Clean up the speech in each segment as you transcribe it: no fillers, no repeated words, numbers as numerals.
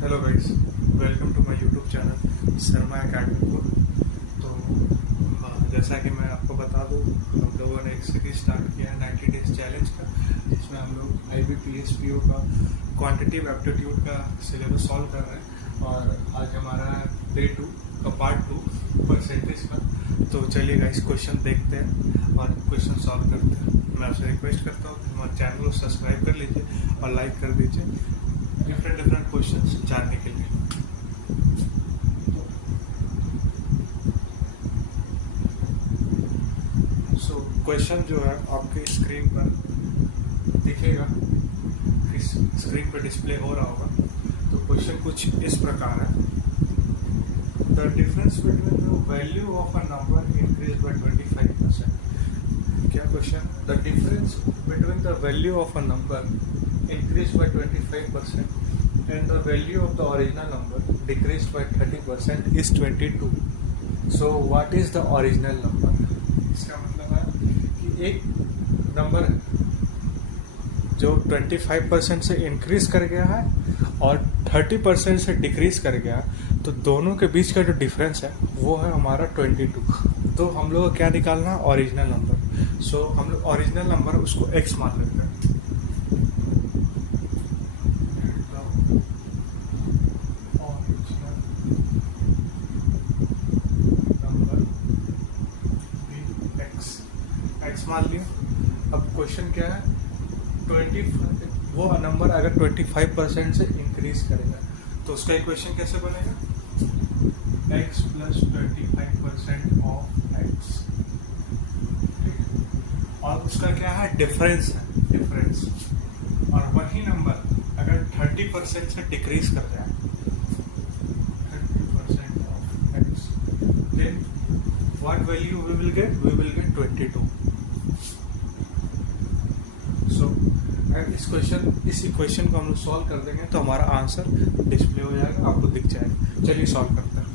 Hello guys, welcome to my YouTube channel Sharma academy को। तो जैसा कि मैं आपको बता दूं, हम लोगों ने एक सीरीज स्टार्ट किया है 90 डेज चैलेंज का, जिसमें हम लोग IBPS PO का क्वांटिटिव एप्टीट्यूड का सिलेबस सॉल्व कर रहे हैं। और आज हमारा डे 2 का पार्ट 2 परसेंटेज का। तो चलिए गाइस, क्वेश्चन देखते हैं और क्वेश्चन सॉल्व करते हैं। मैं आपसे रिक्वेस्ट करता हूँ कि हमारे चैनल को सब्सक्राइब कर लीजिए और लाइक कर दीजिए डिफरेंट क्वेश्चंस जानने के लिए। सो क्वेश्चन जो है आपके स्क्रीन पर दिखेगा, इस स्क्रीन पर डिस्प्ले हो रहा होगा। तो क्वेश्चन कुछ इस प्रकार है। The difference between the value of a number increase by 25%। क्या question? The difference between the value of a number increased by 25% and the value of the original number decreased by 30% is 22. So what is the original number? इसका मतलब है कि एक number जो 25% से increase कर गया है और 30% से डिक्रीज कर गया, तो दोनों के बीच का जो डिफरेंस है वो है हमारा 22। तो हम लोग को क्या निकालना है? Original number. सो हम लोग ओरिजिनल नंबर उसको x मान लेते हैं। मान लिया। अब क्वेश्चन क्या है? 25 वो नंबर अगर 25% से इंक्रीज करेगा तो उसका इक्वेशन कैसे बनेगा? x plus 25% of x। और उसका क्या है? डिफरेंस है, डिफरेंस। और वही नंबर अगर 30% से डिक्रीज कर जाए, 30% of x, then what value we will get? We will get 22। इस इक्वेशन को हम लोग सॉल्व कर देंगे तो हमारा आंसर डिस्प्ले हो जाएगा, आपको दिख जाएगा। चलिए सॉल्व करते हैं।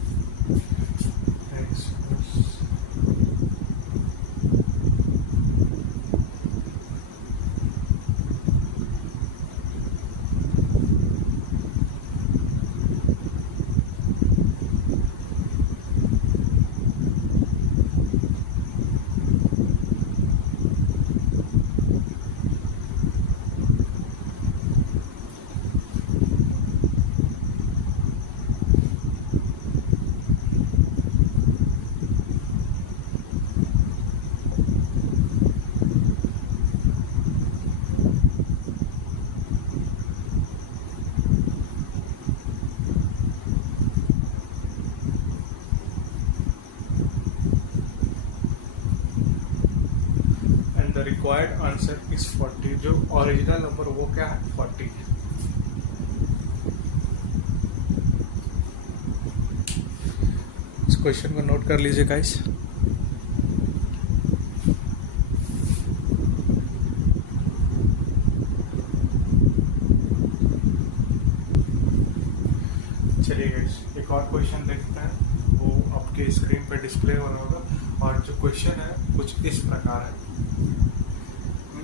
The required answer is 40। जो ओरिजिनल नंबर वो क्या है? 40 है। इस क्वेश्चन को नोट कर लीजिए गाइस। चलिए गाइस, एक और क्वेश्चन देखते हैं, वो आपके स्क्रीन पर डिस्प्ले हो रहा होगा। और जो क्वेश्चन है कुछ इस प्रकार है।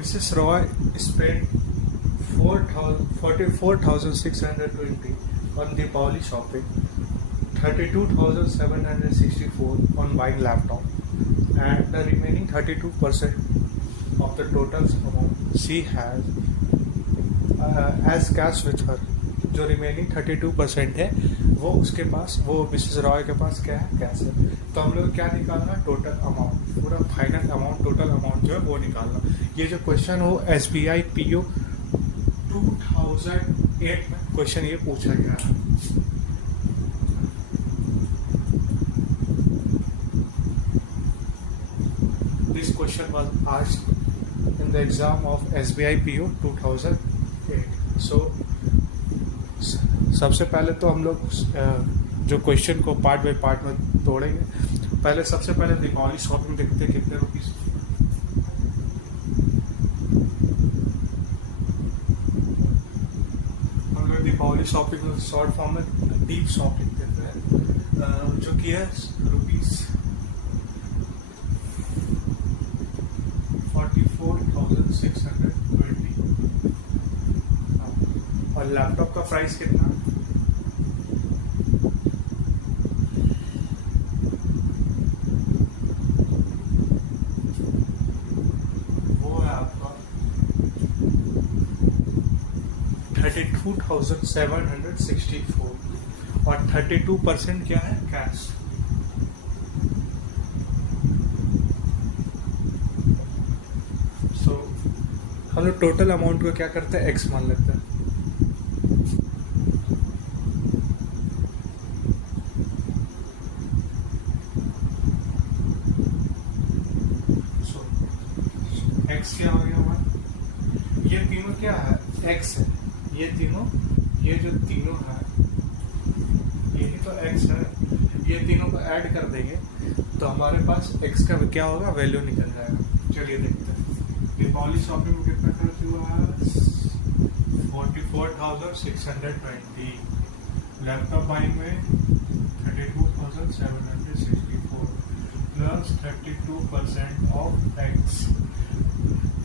Mrs. Roy spent 44,620 on Deepavali shopping, 32,764 on buying laptop, and the remaining 32% of the total amount she has as cash with her. जो रिमेनिंग 32% है वो उसके पास, वो मिसेस रॉय के पास क्या है? कैश है। तो हम लोग क्या निकालना? टोटल अमाउंट, पूरा फाइनल अमाउंट, टोटल अमाउंट जो है वो निकालना। ये जो क्वेश्चन हो SBI PO 2008 में क्वेश्चन ये पूछा गया है। This question was asked in the exam of SBI PO 2008। सो सबसे पहले तो हम लोग जो क्वेश्चन को पार्ट बाय पार्ट में तोड़ेंगे। पहले सबसे पहले दीपावली शॉपिंग देखते हैं कितने रुपीस। हम लोग दीपावली शॉपिंग शॉर्ट फॉर्म में डीप शॉपिंग देते हैं, जो कि है रुपीस 44,620। और लैपटॉप का प्राइस कितना? 32,764 और 32% क्या है? कैश। सो हम लोग टोटल अमाउंट को क्या करते हैं? एक्स मान लेते हैं। एक्स क्या हो गया हमारा? ये तीनों क्या है? एक्स है। ये तीनों, ये जो तीनों है यही तो एक्स है। ये तीनों को ऐड कर देंगे तो हमारे पास एक्स का क्या होगा? वैल्यू निकल जाएगा। चलिए देखते हैं। दीपावली शॉपिंग में कितना खर्च हुआ है? 44,620। लैपटॉप बाइंग में 32,764 प्लस 32% ऑफ एक्स।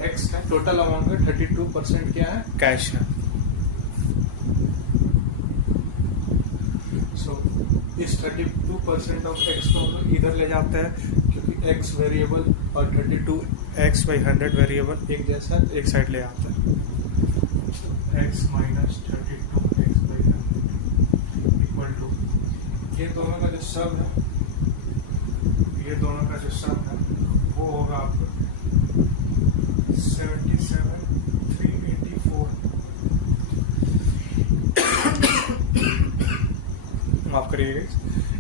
एक्स का टोटल अमाउंट में 32% क्या है? कैश है। सो इस 32% ऑफ एक्स को हम लोग इधर ले जाते हैं क्योंकि एक्स वेरिएबल और 32x/100 वेरिएबल एक जैसा एक साइड ले आता है। x minus 32x/100 equal to ये दोनों का जो सम है, ये दोनों का जो सम है वो होगा आपको 77,384। माफ करिएगा,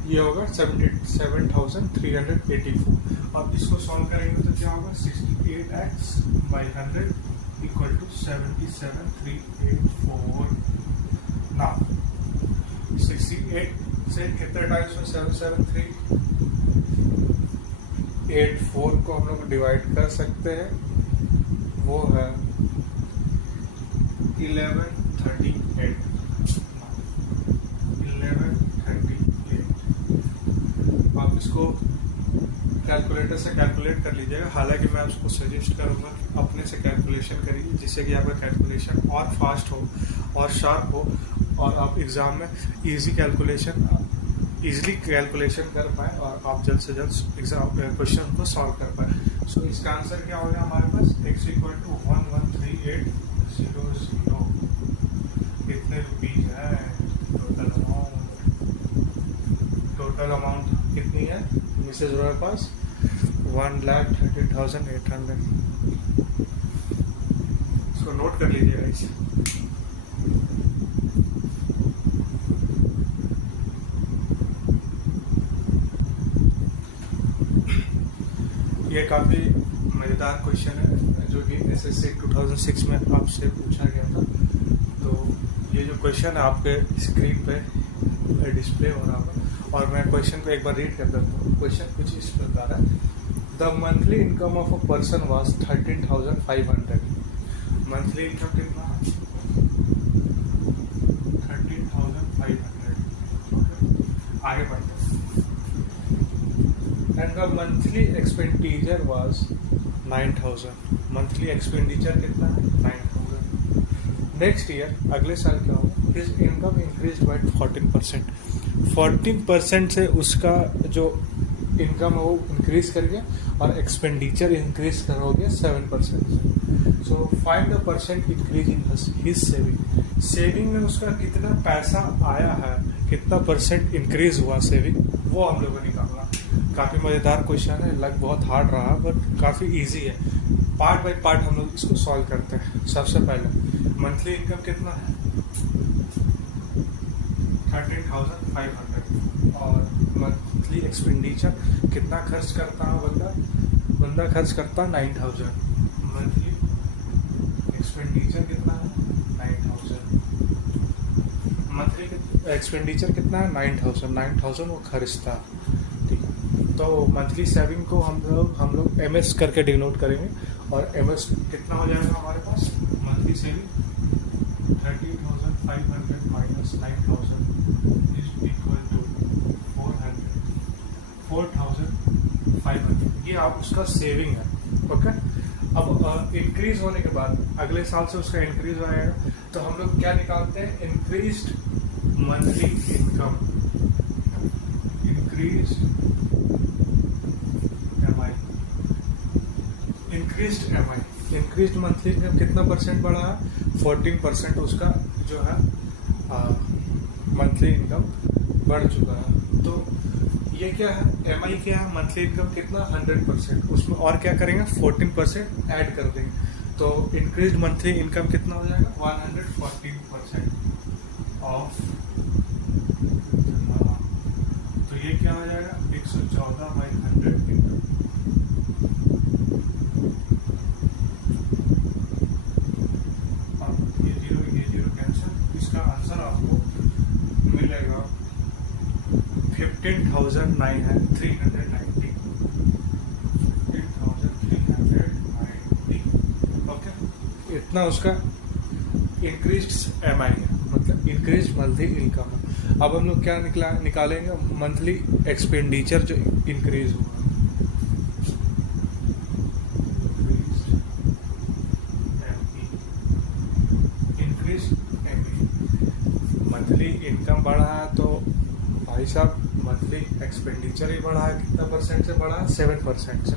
ये होगा 77,384। अब इसको सॉल्व करेंगे तो क्या होगा? 68x/100 equal to 77,384। ना 68 से कितने टाइम्स में 77384 को हम लोग डिवाइड कर सकते हैं, वो है 1138। आप इसको कैलकुलेटर से कैलकुलेट कर लीजिएगा। हालांकि मैं आपको सजेस्ट करूंगा कि अपने से कैलकुलेशन करिए, जिससे कि आपका कैलकुलेशन और फास्ट हो और शार्प हो और आप एग्ज़ाम में इजीली कैलकुलेशन कर पाए और आप जल्द से जल्द एग्जाम क्वेश्चन को सॉल्व कर पाए। सो इसका आंसर क्या होगा हमारे पास? x equal to 113800। कितने रुपीज है? टोटल अमाउंट कितनी है मिसेज रॉय पास? 1,30,800। इसको नोट कर लीजिएगा इसे। ये काफ़ी मज़ेदार क्वेश्चन है जो कि SSC 2006 में आपसे पूछा गया था। तो ये जो क्वेश्चन है आपके स्क्रीन पे डिस्प्ले हो रहा है और मैं क्वेश्चन को एक बार रीड कर देता हूँ। क्वेश्चन कुछ इस प्रकार है। The monthly income of a person was 13,500। Monthly income कितना? 13,500। आगे बढ़ते हैं। And the monthly expenditure was 9,000। Monthly expenditure कितना है? 9,000। नेक्स्ट ईयर, अगले साल क्या होगा? His income increase by 14%। 14% से उसका जो इनकम है वो इंक्रीज कर गया और एक्सपेंडिचर इंक्रीज कर हो गया 7% से। So find the percent increase in his saving. Saving में उसका कितना पैसा आया है, कितना परसेंट इंक्रीज हुआ सेविंग, वो हम लोगों ने निकालना। काफ़ी मज़ेदार क्वेश्चन है, लग बहुत हार्ड रहा बट काफ़ी इजी है। पार्ट बाय पार्ट हम लोग इसको सॉल्व करते हैं। सबसे पहले मंथली इनकम कितना है? 13,500 और मंथली एक्सपेंडिचर कितना खर्च करता है बंदा खर्च करता है 9,000। मंथली एक्सपेंडिचर कितना है? 9,000। मंथली एक्सपेंडिचर कितना है? 9,000 वो खर्चता है। ठीक है, तो मंथली सेविंग को हम लोग MS करके डिनोट करेंगे और MS कितना हो जाएगा हमारे पास? Monthly saving 30,500 minus 9,000 is equal to 4,500। ये आप उसका सेविंग है। ओके, अब इंक्रीज होने के बाद अगले साल से उसका इंक्रीज हो जाएगा तो हम लोग क्या निकालते हैं? Increased monthly income, increased MI। Increased monthly income कितना परसेंट बढ़ा है? 14% उसका जो है मंथली इनकम बढ़ चुका है। तो ये क्या है, MI क्या है, मंथली इनकम कितना 100%, उसमें और क्या करेंगे 14% ऐड कर देंगे, तो इंक्रीज मंथली इनकम कितना हो जाएगा 114% ऑफ। तो ये क्या हो जाएगा 114/100 इनकम। अब ये जीरो कैंसिल, इसका आंसर आपको मिलेगा 15,390। ओके, इतना उसका इंक्रीज MI है, मतलब इंक्रीज मंथली इनकम है। अब हम लोग क्या निकालेंगे, मंथली एक्सपेंडिचर जो इंक्रीज हुआ, इंक्रीज ME। मंथली इनकम बढ़ा है तो भाई साहब मंथली एक्सपेंडिचर ही बढ़ा है, कितना परसेंट से बढ़ा है 7% से।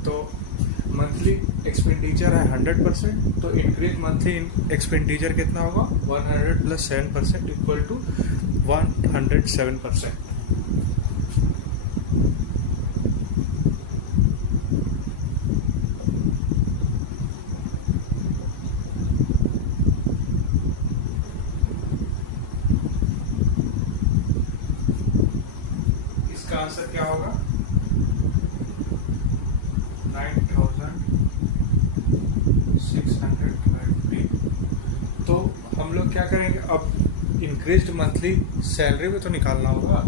तो मंथली एक्सपेंडिचर है 100%, तो इंक्रीज मंथली एक्सपेंडिचर कितना होगा 100 + 7% इक्वल टू 107%। इसका आंसर क्या होगा 9,630। तो हम लोग क्या करेंगे, अब इंक्रीज्ड मंथली सैलरी में तो निकालना होगा।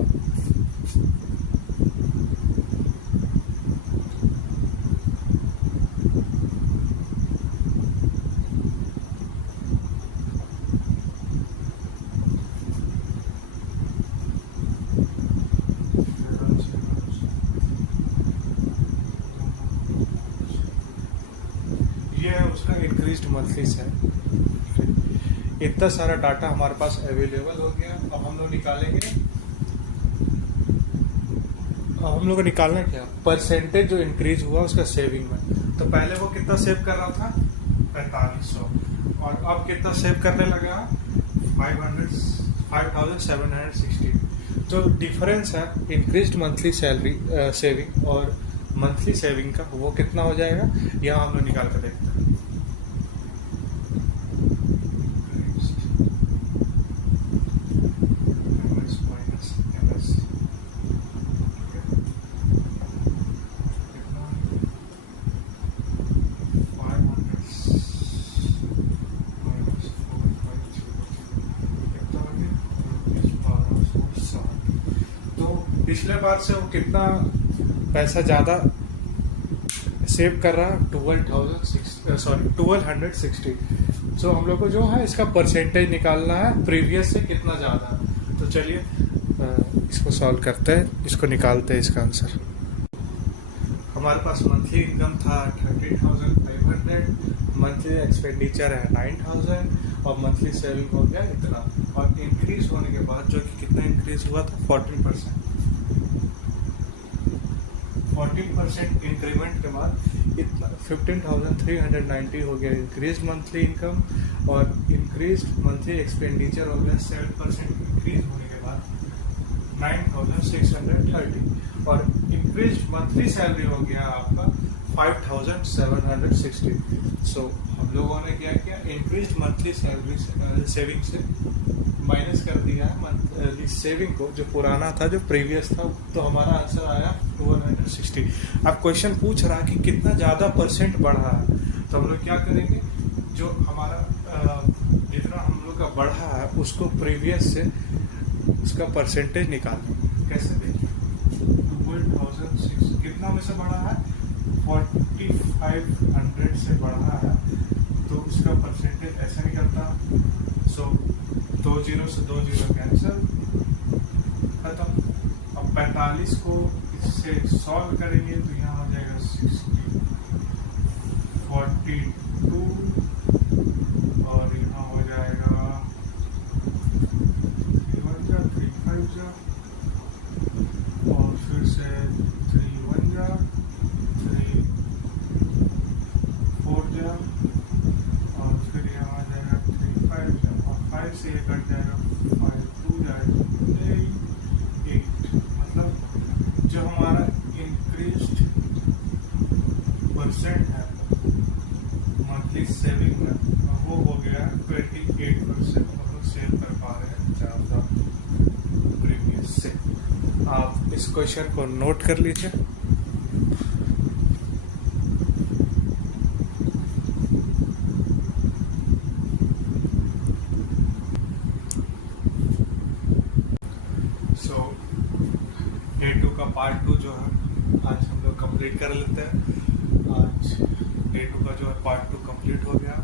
ये है उसका इंक्रीज्ड मंथली सैलरी। इतना सारा डाटा हमारे पास अवेलेबल हो गया। अब हम लोग निकालेंगे, अब हम लोग को निकालना क्या, परसेंटेज जो इंक्रीज हुआ उसका सेविंग में। तो पहले वो कितना सेव कर रहा था 4500, और अब कितना सेव करने लगा 5,760। जो डिफरेंस है इंक्रीज्ड मंथली सैलरी सेविंग और मंथली सेविंग का, वो कितना हो जाएगा, यहाँ हम लोग निकाल कर देखते हैं। पिछले बार से वो कितना पैसा ज़्यादा सेव कर रहा है 1260। सो हम लोग को जो है इसका परसेंटेज निकालना है प्रीवियस से कितना ज़्यादा। तो चलिए इसको सॉल्व करते हैं, इसको निकालते हैं इसका आंसर। हमारे पास मंथली इनकम था 30,500, मंथली एक्सपेंडिचर है 9,000 और मंथली सेविंग हो गया इतना। और इंक्रीज होने के बाद जो कि कितना इंक्रीज हुआ था 14%। 14% इंक्रीमेंट के बाद इतना 15,390 हो गया इंक्रीज मंथली इनकम, और इंक्रीज मंथली एक्सपेंडिचर हो गया 7% इंक्रीज होने के बाद 9,630, और इंक्रीज मंथली सैलरी हो गया आपका 5,760। सो हम लोगों ने क्या किया, इंक्रीज मंथली सैलरी सेविंग से माइनस कर दिया है मंथली सेविंग को, जो पुराना था जो प्रीवियस था, तो हमारा आंसर आया 260। अब क्वेश्चन पूछ रहा है कि कितना ज़्यादा परसेंट बढ़ा है, तो हम लोग क्या करेंगे, जो हमारा जितना हम लोग का बढ़ा है उसको प्रीवियस से उसका परसेंटेज निकालेंगे। कैसे देखिए 12,600 कितना में से बढ़ा है 4,500 से बढ़ा है, तो उसका परसेंटेज ऐसा निकलता। सो 2 0 से 2 0 कैंसिल, खत्म। अब 45 को इससे सॉल्व करेंगे तो यहाँ हो जाएगा 60, 42 और यहाँ हो जाएगा 3 और फिर से 3 3 4 और फिर यहाँ आ जाएगा 5 से ये कट जाएगा, 5 2 जाएगा 8, मतलब जो हमारा इंक्रीज्ड परसेंट है मंथली सेविंग में वो हो गया 28%, हम लोग सेव कर पा रहे हैं ज़्यादा प्रीवियस से। आप इस क्वेश्चन को नोट कर लीजिए। सो डे 2 का पार्ट 2 जो है आज हम लोग कंप्लीट कर लेते हैं। आज डे 2 का जो है पार्ट 2 कंप्लीट हो गया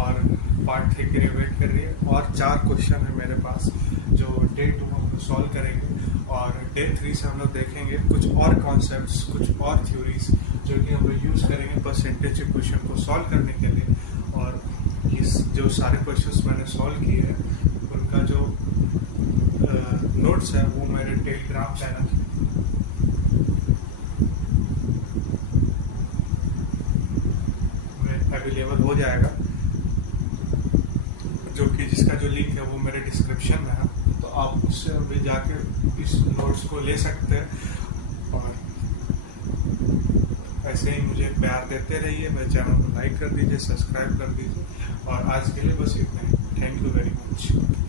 और पार्ट 3 के लिए वेट कर रही है। और 4 क्वेश्चन है मेरे पास जो डे 2 हम लोग सॉल्व करेंगे और डे 3 से हम लोग देखेंगे कुछ और कॉन्सेप्ट्स, कुछ और थ्योरीज जो कि हम लोग यूज़ करेंगे परसेंटेज इक्वेशन को सॉल्व करने के लिए। और इस जो सारे क्वेश्चंस मैंने सॉल्व किए हैं उनका जो नोट्स है वो मेरे टेलीग्राम चैनल में अवेलेबल हो जाएगा, जो कि जिसका जो लिंक है वो मेरे डिस्क्रिप्शन में है, तो आप उससे अभी जाके इस नोट्स को ले सकते हैं। और ऐसे ही मुझे प्यार देते रहिए, मेरे चैनल को लाइक कर दीजिए, सब्सक्राइब कर दीजिए। और आज के लिए बस इतना ही। Thank you very much.